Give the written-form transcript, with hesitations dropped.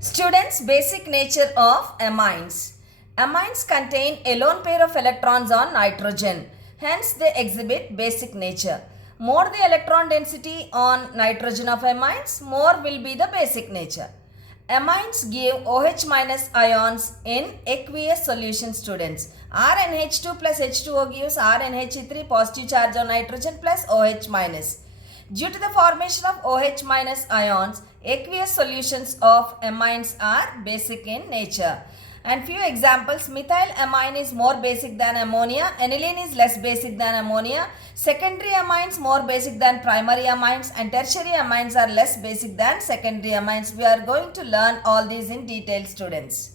Students, basic nature of amines. Amines contain a lone pair of electrons on nitrogen. Hence, they exhibit basic nature. More the electron density on nitrogen of amines, more will be the basic nature. Amines give OH minus ions in aqueous solution, students. RNH2 plus H2O gives RNH3 positive charge on nitrogen plus OH minus. Due to the formation of OH minus ions, aqueous solutions of amines are basic in nature. And few examples: methyl amine is more basic than ammonia, aniline is less basic than ammonia, secondary amines more basic than primary amines, and tertiary amines are less basic than secondary amines. We are going to learn all these in detail, students.